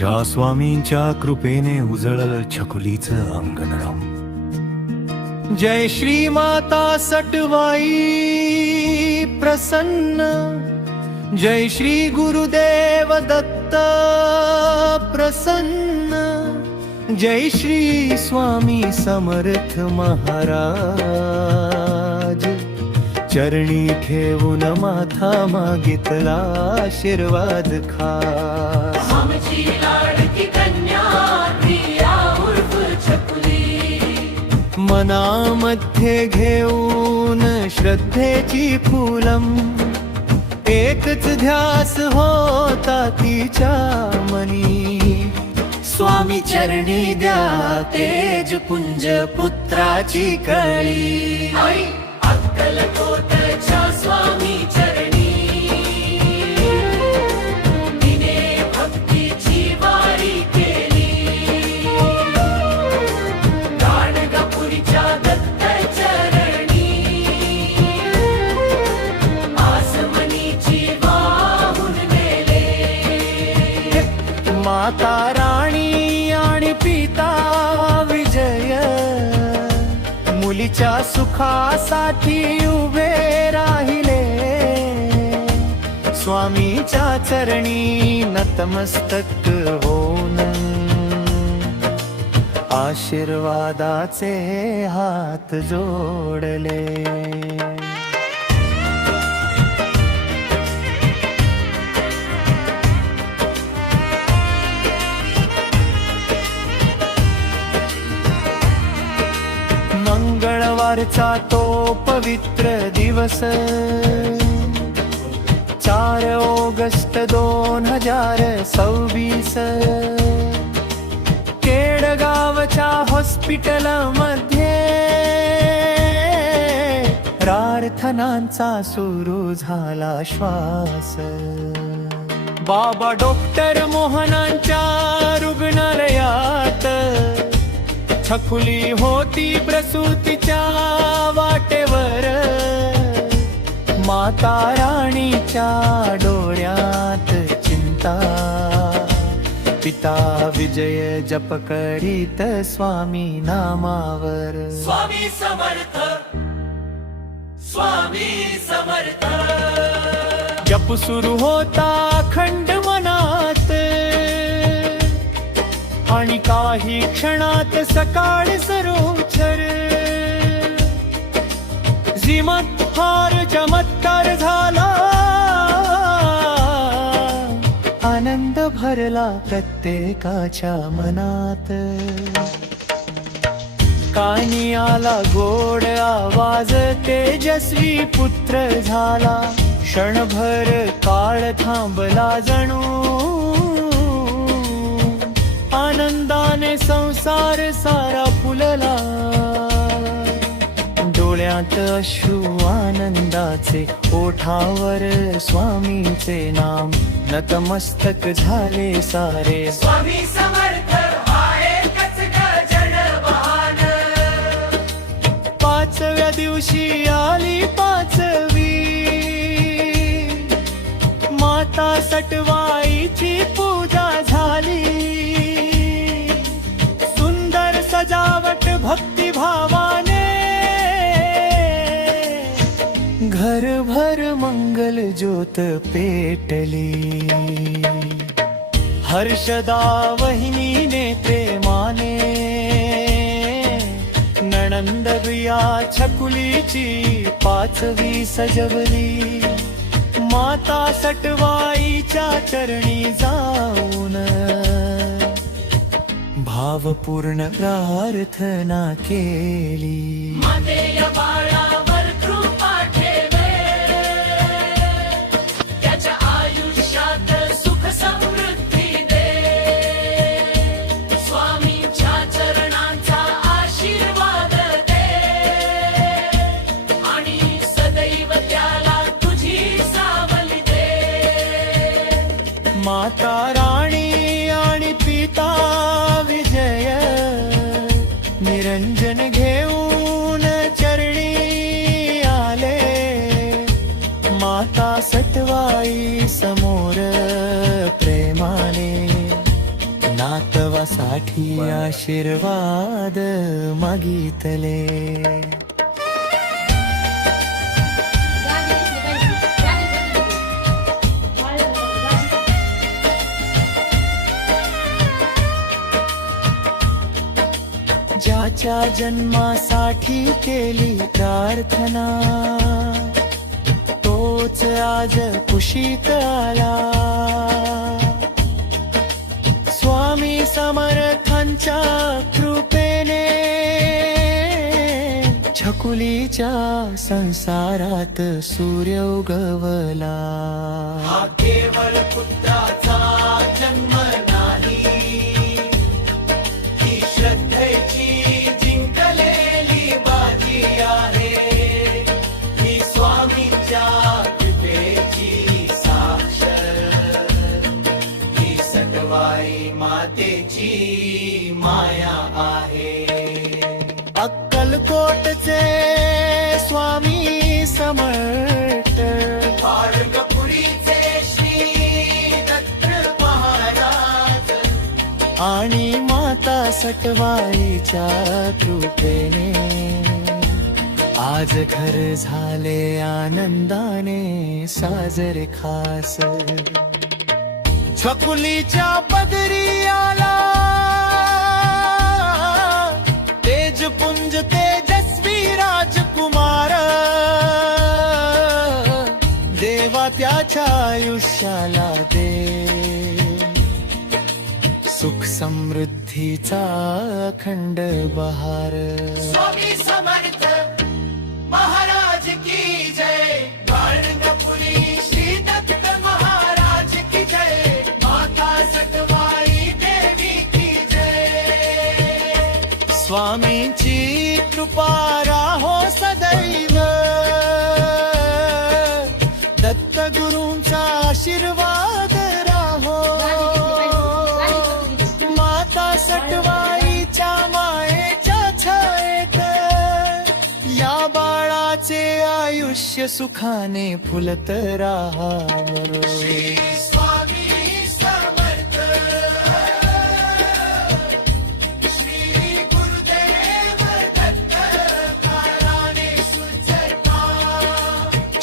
माझ्या स्वामींच्या कृपेने उजळल छकुलीचं अंगणराम. जय श्री माता सटवाई प्रसन्न, जय श्री गुरुदेव दत्त प्रसन्न, जय श्री स्वामी समर्थ महाराज. चरणी ठेवून माथा मागितला आशीर्वाद खा. आमची लाडकी कन्या प्रिया उर्फ छकुली, मनामध्ये घेऊन श्रद्धेची फुलम, एकच ध्यास होता तिच्या मनी. स्वामी चरणी द्या तेज पुंज पुत्राची कळी. अक्कलकोटच्या स्वामी चरणी तिने भक्तीची वारी केली. गाणगापुरीच्या दत्त चरणी आसमनीची वाहून नेले. माता राणी आणि पिता विजय, मुलीच्या सुखासाठी उभे राहिले. स्वामीच्या चरणी नतमस्तक होऊन आशीर्वादाचे हात जोडले. मंगळवारचा तो पवित्र दिवस, 4 ऑगस्ट 2026. केडगावच्या हॉस्पिटल मध्ये प्रार्थनांचा सुरू झाला श्वास. बाबा डॉक्टर मोहनांच्या रुग्णालयात छकुली होती प्रसूतीच्या वाटेवर. माता राणीच्या डोळ्यात चिंता, पिता विजय जप करीत स्वामी नामावर. स्वामी समर्थ, स्वामी समर्थ. जप सुरू होता अखंड मनात, आणि काही क्षणात सकाळ सरोचर. जिमत्कार चमत्कार झाला, आनंद भरला प्रत्येकाच्या मनात. कानी आला गोड आवाज, तेजस्वी पुत्र झाला. क्षणभर काळ थांबला जणू, आनंदाने संसार सारा फुलला. डोळ्यात अश्रू आनंदाचे, ओठावर स्वामीचे नाम, नतमस्तक झाले सारे. स्वामी समर्थ हा एकच जनबहान. 5व्या दिवशी आली 5वी, माता सटवाईची पूजा झाली. सजावट भक्तिभावाने, घरभर मंगल ज्योत पेटली. हर्षदा वहिनीने प्रेमाने नणंद या छकुलीची 5वी सजवली. माता सटवाईच्या चरणी जाऊन भावपूर्ण प्रार्थना केली. मातेय बाळावर कृपा ठेवे, त्याच्या आयुष्यात सुख समृद्धी दे. स्वामींच्या चरणांचा आशीर्वाद दे, आणि सदैव त्याला तुझी सावली दे. माता राणी आणि पिता विजय निरंजन घेऊन चरणी नातवासाठी आशीर्वाद मागितले. ज्याच्या जन्मासाठी केली प्रार्थना तोच आज कुशीत आला. स्वामी समर्थांच्या कृपेने छकुलीच्या संसारात सूर्य उगवला. हा केवळ पुत्राचा जन्म नाही, ही श्रद्धेची जिंकलेली बाजी आहे. ही स्वामींच्या कृपेची साक्ष, ही सटवाई मातेची माया आहे. अक्कलकोटचे स्वामी समर्थ, वाळगपुरीचे श्री दत्त महाराज आणि माता सटवाईच्या कृपेने आज घर झाले आनंदाने साजरे खास. छकुलीच्या पदरी आला तेजपुंज तेजस्वी राजकुमार. देवा त्याच्या आयुष्याला दे सुख समृद्धीचा अखंड बहार. स्वामी समर्थ महाराज की जय. वाळगपुरी श्री दत्त महाराज की जय. माता सटवाई देवी की जय. स्वामींची कृपा राहो सदैव, दत्त गुरूंचा आशीर्वाद राहो. माता सटवाईच्या मायेच्या छायेत या बाळाचे आयुष्य सुखाने फुलत राहावं. श्री स्वामी समर्थ, श्री गुरुदेव दत्त कारणे सुचता.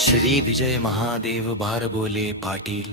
श्री विजय महादेव बारबोले पाटील